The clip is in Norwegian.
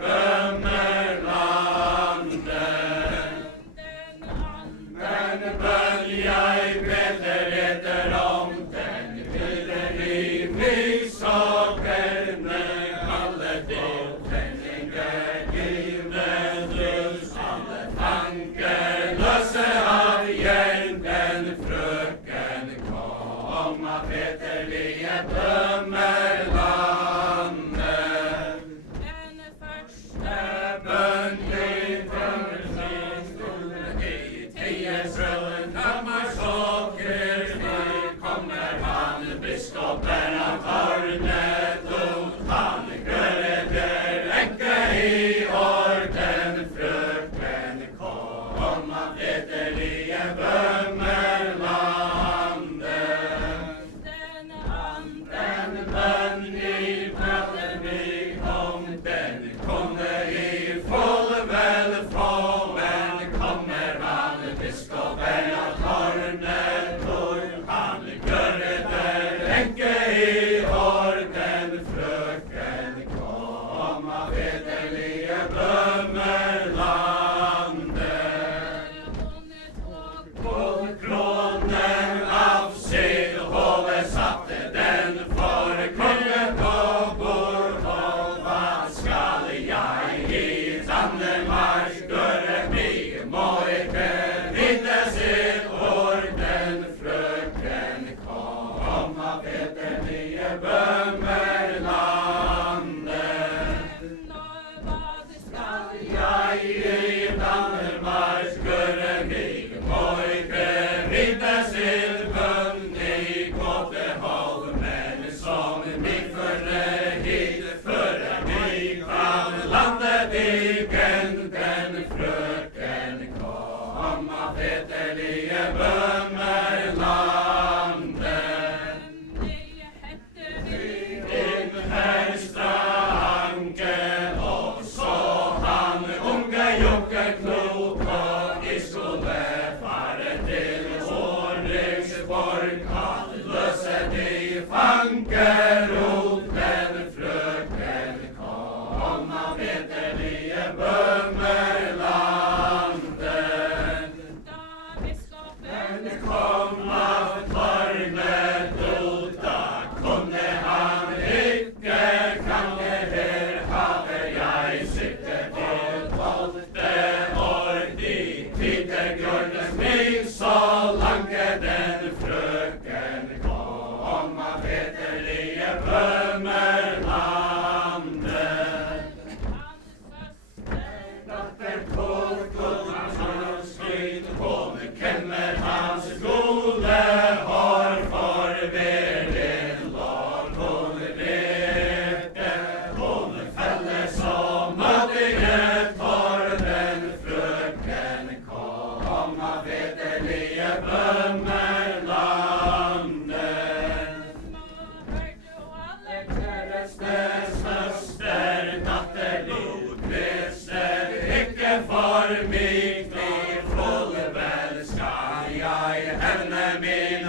Bömmerlandet. veterlige bømmerlandet. Inn her stranken, og så han unge jokke klok, og I skulle fare til Åringsborg, at løse de fangerot, men frøken kom av veterlige bømmerlandet. Men kom av tornet ut, da kunne han ikke, kan det her have jeg sitte til 12 år, de tider gjørdes mig så lange den frøken kom av veterlige bømmerlandet. Datter kort og hans skryt, hun kjenner hans gode hår for verden lår. Hun vet hun feller som møtige tår, den frøken kom av veterlige bømmerlandet. Søster, datter, Lodvester, ikke for mig, de full vel skal jeg hevne min